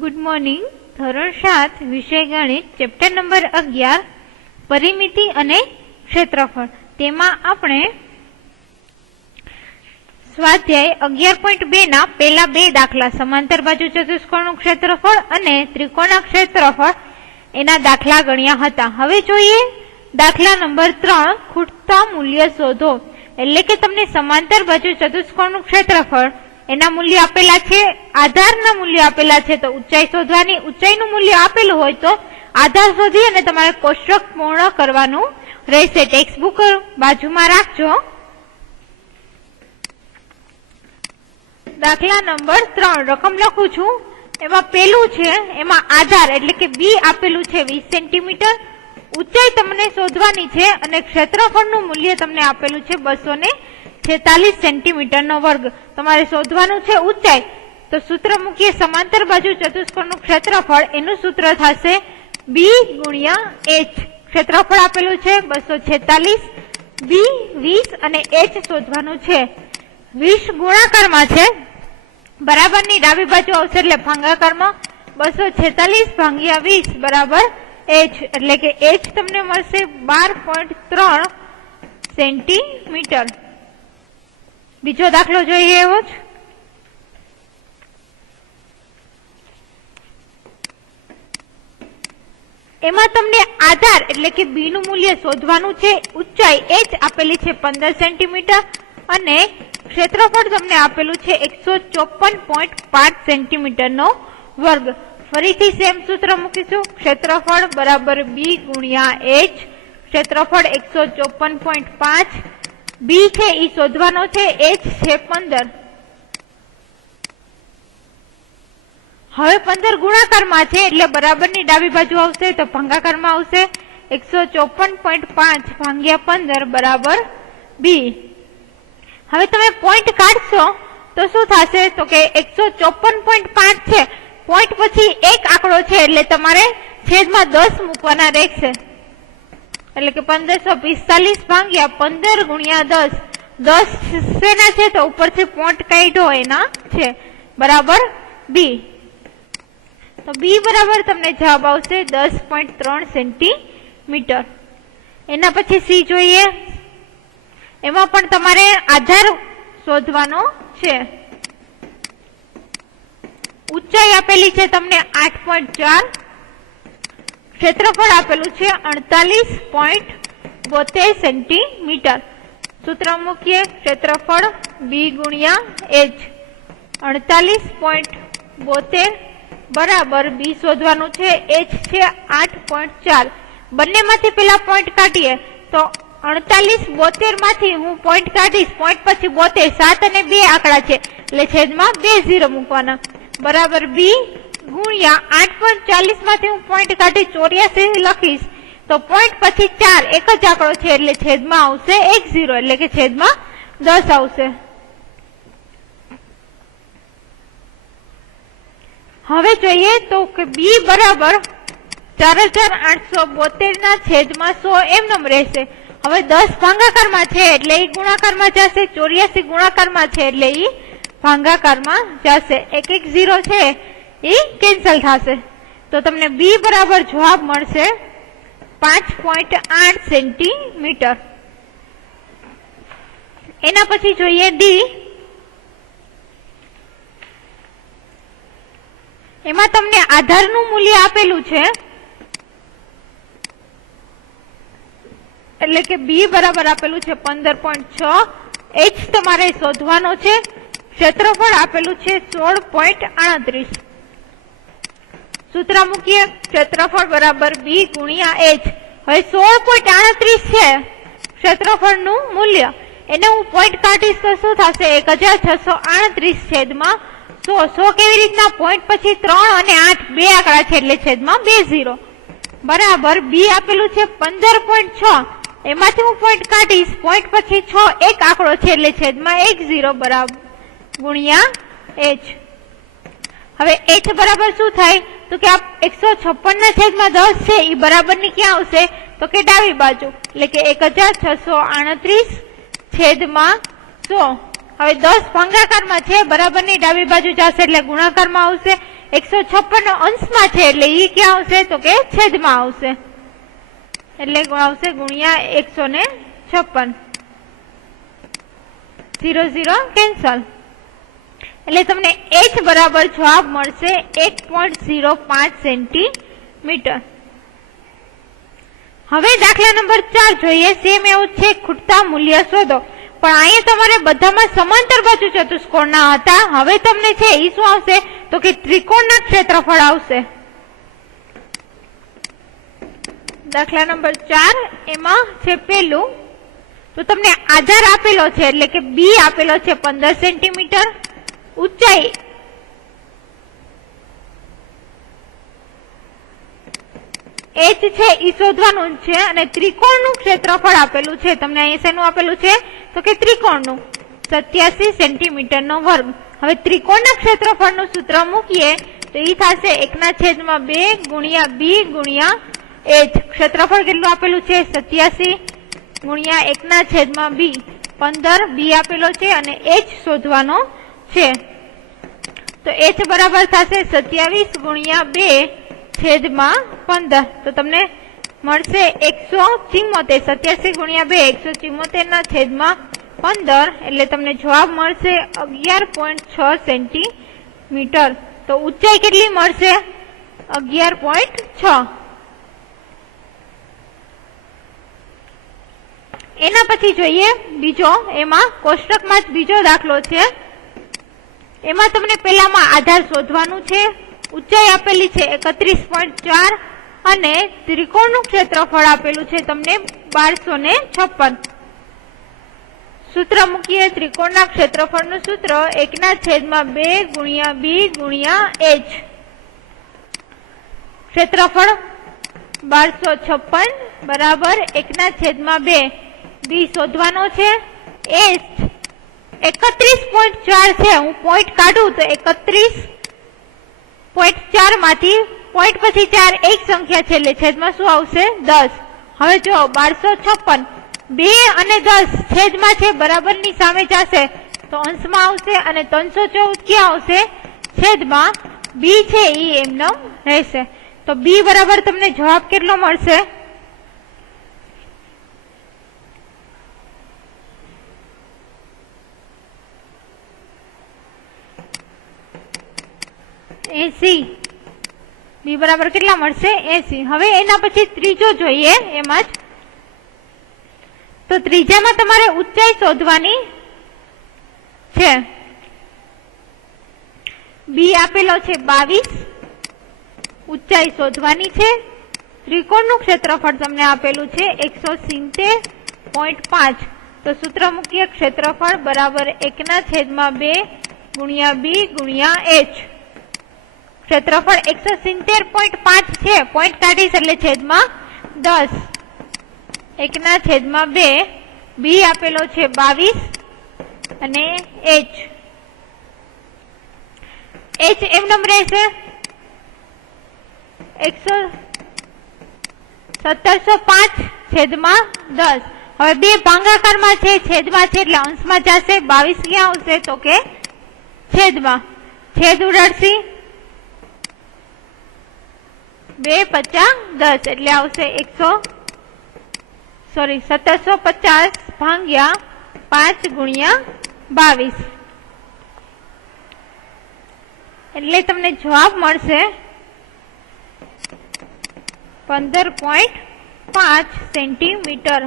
Good morning. धोरण 7 विषय गणित चैप्टर नंबर 11 परिमिति अने क्षेत्रफळ। तेमां आपणे स्वाध्याय 11.2 ना पहला बे दाखला समांतर बाजू चतुष्कोणનું क्षेत्रफळ અને ત્રિકોણના क्षेत्रफळ એના દાખલા ગણ્યા હતા। હવે જોઈએ દાખલા નંબર 3 ખૂટતા મૂલ્ય શોધો। એટલે કે તમને સમાંતર બાજુ ચતુષ્કોણનું क्षेत्रफळ એના મૂલ્ય આપેલા છે, આધારના મૂલ્ય આપેલા છે, તો ઊંચાઈ શોધવાની। ઊંચાઈનું મૂલ્ય આપેલું હોય તો આધાર શોધી અને તમારે કોષ્ટક પૂર્ણ કરવાનું રહેશે। ટેક્સ્ટ બુક બાજુમાં રાખજો। દાખલા નંબર 3 રકમ લખું છું। એમાં પેલું છે, એમાં આધાર એટલે કે બી આપેલું છે 20 સેન્ટીમીટર। ઊંચાઈ તમને શોધવાની છે અને ક્ષેત્રફળનું મૂલ્ય તમને આપેલું છે 246 સેન્ટીમીટર નો વર્ગ। તમારે શોધવાનું છે ઊંચાઈ, તો સૂત્ર મૂકીએ समांतर बाजू चतुष्कोणનું क्षेत्रफળ એનું સૂત્ર થશે b ગુણ્યા h। क्षेत्रफળ આપેલું છે 246, b 20 અને h શોધવાનું છે। 20 ગુણાકારમાં છે, બરાબરની ડાબી બાજુ આવશે એટલે ભાગાકારમાં 246 ભાગ્યા 20 બરાબર h, એટલે કે h તમને મળશે 12.3 સેન્ટીમીટર। બીજો દાખલો જોઈએ એવો જ। એમાં તમને આધાર એટલે કે બી નું મૂલ્ય શોધવાનું છે। ઊંચાઈ h આપેલી છે 15 સેન્ટીમીટર અને ક્ષેત્રફળ તમને આપેલું છે 154.5 સેન્ટીમીટર નો વર્ગ। ફરીથી સેમ સૂત્ર મૂકીશું, ક્ષેત્રફળ બરાબર બી ગુણ્યા h। ક્ષેત્રફળ 154.5, બી છે ઈ શોધવાનો છે, h છે 15। હવે 15 ગુણાકારમાં છે એટલે બરાબરની ડાબી બાજુ આવશે તો ભાગાકારમાં આવશે 154.5 ભાગ્યા 15 બરાબર બી। હવે તમે પોઈન્ટ કાઢશો તો શું થશે, તો કે 154.5 છે, પોઈન્ટ પછી એક આંકડો છે એટલે તમારે છેદમાં 10 મૂકવાના રહેશે। એટલે કે 1545 ભાગ્યા 15 ગુણ્યા 10, 10 શેના છે તો ઉપરથી પોઈન્ટ કાઢ્યો એના છે બરાબર બી। તો બી બરાબર તમને જવાબ આવશે 10.3 સેન્ટીમીટર। એના પછી સી જોઈએ। એમાં પણ તમારે આધાર શોધવાનો છે। ઊંચાઈ આપેલી છે તમને 8.4, ક્ષેત્રફળ આપેલું છે 48.72 સેન્ટીમીટર। સૂત્ર મૂકીએ, ક્ષેત્રફળ બી ગુણ્યા h। 48.72 બરાબર બી શોધવાનું છે, h છે 8.4। બંનેમાંથી પેલા પોઈન્ટ કાઢીએ તો 48 72 માંથી હું પોઈન્ટ કાઢીશ, પોઈન્ટ પછી 72, 7 અને 2 આંકડા છે એટલે છેદમાં 2 0 મૂકવાના બરાબર બી ગુણ્યા 8.40 માંથી હું પોઈન્ટ કાઢી 84 લખીશ તો પોઈન્ટ પછી 4 એક જ આંકડો છે એટલે છેદમાં આવશે 1 0, એટલે કે છેદમાં 10 આવશે। હવે જોઈએ તો કે બી બરાબર 4872 ના છેદમાં 100 એમનેમ રહેશે। હવે 10 ભાગાકારમાં છે એટલે એ ગુણાકારમાં જશે, 84 ગુણાકારમાં છે એટલે એ ભાગાકારમાં જશે, 1 1 0 છે એ કેન્સલ થશે। તો તમને બી બરાબર જવાબ મળશે 5.8 સેન્ટીમીટર। એના પછી જોઈએ ડી। એમાં તમને આધારનું મૂલ્ય આપેલું છે એટલે કે બી બરાબર આપેલું છે 15.6, h તમારે શોધવાનો છે। ક્ષેત્રફળ આપેલું છે 16.38। સૂત્ર મૂકીએ, ક્ષેત્રફળ બરાબર બી ગુણ્યા h। હવે 16.38 છે ક્ષેત્રફળનું મૂલ્ય, એને હું પોઈન્ટ કાઢીશ તો શું થશે 1638 છેદમાં 100। 100 કેવી રીતના, પોઈન્ટ પછી 3 અને 8 બે આંકડા છે એટલે છેદમાં 2 0 બરાબર બી આપેલું છે 15.6, એમાંથી હું પોઈન્ટ કાઢીશ, પોઈન્ટ પછી 6 એક આંકડો છે એટલે છેદમાં 1 0 બરાબર ગુણ્યા h। હવે h બરાબર શું થાય તો કે આ 156 ના છેદમાં 10 છે એ બરાબરની ક્યાં આવશે તો કે ડાબી બાજુ, એટલે કે 1638 છેદમાં 100। હવે 10 ભાગાકારમાં છે, બરાબરની ડાબી બાજુ જશે એટલે ગુણાકારમાં આવશે 156 અંશમાં છે એટલે ઈ ક્યાં આવશે તો કે છેદમાં આવશે, એટલે આવશે ગુણ્યા 156, 0 0 કેન્સલ, એટલે તમને h બરાબર જવાબ મળશે 1.05 સેન્ટીમીટર। હવે દાખલા નંબર 4 જોઈએ। સેમ એવું છે, ખૂટતા મૂલ્ય શોધો, પણ અહીંયા તમારે બધામાં સમાંતર બાજુ ચતુષ્કોણના હતા। હવે તમને છે એ શું આવશે તો કે ત્રિકોણના ક્ષેત્રફળ આવશે। દાખલા નંબર 4 એમાં છે પેલું, તો તમને આધાર આપેલો છે એટલે કે બી આપેલો છે 15 સેન્ટીમીટર, ઊંચાઈ h છે ઈ શોધવાનું છે અને ત્રિકોણનું ક્ષેત્રફળ આપેલું છે। તમને અહીંયા શેનું આપેલું છે તો કે ત્રિકોણનું 87 સેન્ટીમીટરનો વર્ગ। હવે ત્રિકોણના ક્ષેત્રફળનું સૂત્ર મૂકીએ તો ઈ થશે 1/2 ગુણ્યા બી ગુણ્યા h। ક્ષેત્રફળ કેટલું આપેલું છે 87 ગુણ્યા 1/2 15, બી આપેલો છે અને h શોધવાનો છે, તો h બરાબર થશે 27 ગુણ્યા 2/15, તો તમને મળશે 174, 87 ગુણ્યા 2 174/15, એટલે તમને જવાબ મળશે 11.6 સેન્ટીમીટર। તો ઊંચાઈ કેટલી મળશે 11.6। એના પછી જોઈએ બીજો, એમાં કોષ્ટકમાં જ બીજો દાખલો છે। એમાં તમને પેલામાં આધાર શોધવાનું છે, ઊંચાઈ આપેલી છે 31.4 અને ત્રિકોણનું ક્ષેત્રફળ આપેલું છે તમને 1256। સૂત્ર મૂકીએ, ત્રિકોણના ક્ષેત્રફળનું સૂત્ર 1/2 ગુણ્યા બી ગુણ્યા h। ક્ષેત્રફળ 1256 બરાબર 1/2, બી શોધવાનો છે, h 31.4 છે, હું પોઈન્ટ કાઢું તો 31.4 માંથી પોઈન્ટ પછી 4 એક સંખ્યા છે એટલે છેદમાં શું આવશે 10। હવે જો 1256 2 અને 10 છેદમાં છે બરાબરની સામે જશે તો અંશમાં આવશે અને 314 ક્યાં આવશે છેદમાં, બી છે ઈ એમનેમ રહેશે। તો બી બરાબર તમને જવાબ કેટલો મળશે 80, બી બરાબર કેટલા મળશે 80। હવે એના પછી ત્રીજો જોઈએ એમાં જ, તો ત્રીજામાં તમારે ઊંચાઈ શોધવાની છે। બી આપેલો છે 22, ઊંચાઈ શોધવાની છે, ત્રિકોણનું ક્ષેત્રફળ તમને આપેલું છે 170.5, તો સૂત્ર મૂકીએ, ક્ષેત્રફળ બરાબર 1/2 ગુણ્યા બી ગુણ્યા h। ક્ષેત્રફળ 170.5 છે, પોઈન્ટ કાઢીશ એટલે છેદમાં 10, 1/2, બી આપેલો છે 22 અને h એમનેમ રહેશે 1705 છેદમાં 10। હવે બે ભાગાકારમાં છે, છેદમાં છે એટલે અંશમાં જશે, 22 ક્યાં આવશે તો કે છેદમાં, છેદ ઉડાડશી 2 5 10 એટલે આવશે 1750 ભાગ્યા 5 ગુણ્યા 22, એટલે તમને જવાબ મળશે 15.5 સેન્ટીમીટર।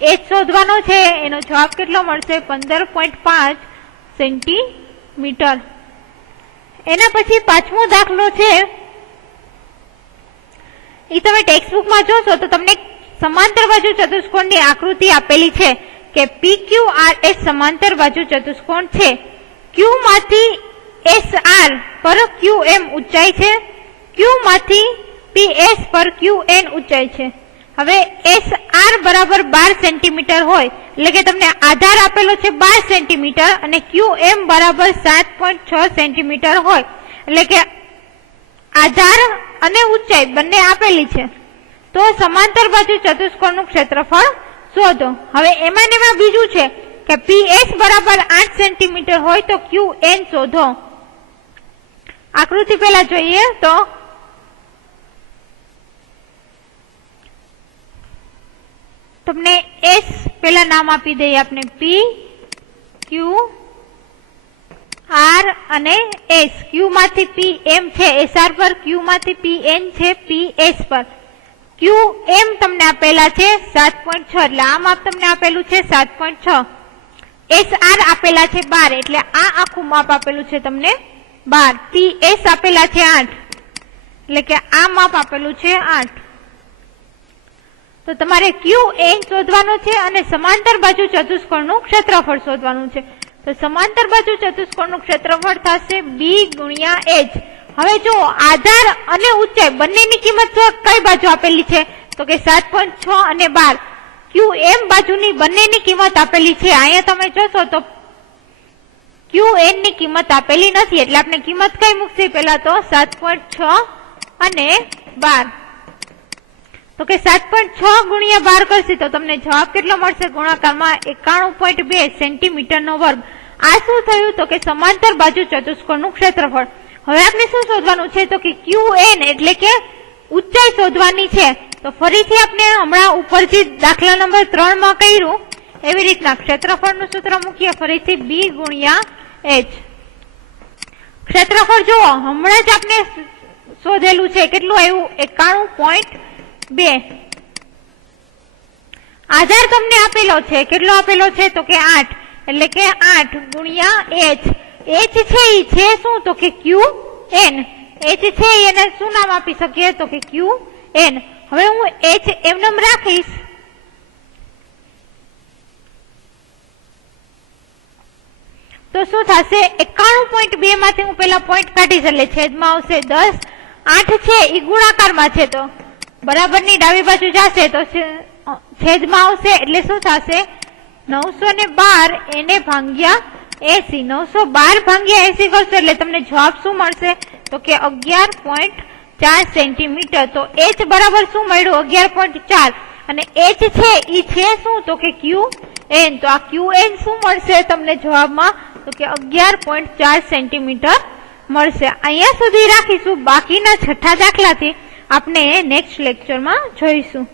h શોધવાનો છે, એનો જવાબ કેટલો મળશે 15.5 સેન્ટીમીટર। એના પછી પાંચમો દાખલો છે, એ તમે ટેક્સ્ટબુકમાં જોશો તો તમને સમાંતર બાજુ ચતુષ્કોણની આકૃતિ આપેલી છે કે PQR એ સમાંતર બાજુ ચતુષ્કોણ છે। Q માંથી SR પર QM ઊંચાઈ છે, Q માંથી PS પર QN ઊંચાઈ છે। હવે SR બરાબર 12 સેન્ટીમીટર હોય એટલે કે તમને આધાર આપેલો છે 12 સેન્ટીમીટર અને QM બરાબર 7.6 સેન્ટીમીટર હોય એટલે કે આધાર અને ઊંચાઈ બંને આપેલી છે, તો સમાંતર બાજુ ચતુષ્કોણનું ક્ષેત્રફળ શોધો। હવે એમાં ને એમાં બીજું છે કે PS બરાબર 8 સેન્ટીમીટર હોય તો QN શોધો। આકૃતિ પહેલા જોઈએ તો તમને એસ પેલા નામ આપી દઈએ આપણે, પી ક્યુ આર અને એસ. ક્યુ માંથી પી એમ છે એસઆર પર, ક્યુ માંથી પી એન છે પી એસ પર. ક્યુ એમ તમને આપેલા છે 7.6 એટલે આ માપ તમને આપેલું છે 7.6. એસ આર આપેલા છે 12 એટલે આ આખું માપ આપેલું છે તમને 12. પી એસ આપેલા છે 8 એટલે કે આ માપ આપેલું છે 8. તો તમારે ક્યુ એન શોધવાનું છે અને સમાંતર બાજુ ચતુષ્કોણનું ક્ષેત્રફળ શોધવાનું છે. તો સમાંતર બાજુ ચતુષ્કોણનું ક્ષેત્રફળ થશે બી ગુણ્યા એચ. હવે જો આધાર અને ઊંચાઈ બંનેની કિંમત કઈ બાજુ આપેલી છે તો કે 7.6 અને 12. ક્યુ એમ બાજુની બંનેની કિંમત આપેલી છે. અહીંયા તમે જોશો તો ક્યુ એન ની કિંમત આપેલી નથી એટલે આપણે કિંમત કઈ મૂકશે પેલા તો 7.6 અને 12. તો કે 7.6 ગુણ્યા 12 કરશે તો તમને જવાબ કેટલો મળશે ગુણાકારમાં 91.2 સેન્ટીમીટર નો વર્ગ. આ શું થયું તો કે સમાંતર બાજુ ચતુષ્કોણનું ક્ષેત્રફળ. હવે આપણે શું શોધવાનું છે તો કે ક્યુ એન એટલે કે ઊંચાઈ શોધવાની છે. તો ફરીથી આપણે હમણાં ઉપરથી દાખલા નંબર 3 માં કર્યું એવી રીતના ક્ષેત્રફળનું સૂત્ર મૂકીએ ફરીથી બી ગુણ્યા એચ. ક્ષેત્રફળ જુઓ હમણાં જ આપણે શોધેલું છે કેટલું આવ્યું 91.2. આધાર તમને આપેલો છે કેટલો આપેલો છે તો કે 8 એટલે કે 8 ગુણ્યા એચ. એચ છે એ છે શું તો કે ક્યુ એન. એચ છે એને શું નામ આપી શકીએ તો કે ક્યુ એન. હવે હું એચ એમને રાખીશ તો શું થશે 91.2 માંથી હું પેલા પોઈન્ટ કાઢીશ એટલે છેદમાં આવશે 10. 8 છે એ ગુણાકારમાં છે તો બરાબરની ડાબી બાજુ જશે તો છેદમાં આવશે એટલે શું થશે 912 એને ભાગ્યા 80. 912 ભાગ્યા 80 કરશો એટલે તમને જવાબ શું મળશે તો કે 11.4 સેન્ટીમીટર. તો એચ બરાબર શું મળ્યું 11.4 અને એચ છે એ છે શું તો કે ક્યુ એન. તો આ ક્યુ એન શું મળશે તમને જવાબમાં તો કે 11.4 સેન્ટીમીટર મળશે. અહીંયા સુધી રાખીશું. બાકીના છઠ્ઠા દાખલાથી આપણે નેક્સ્ટ લેક્ચરમાં જોઈશું.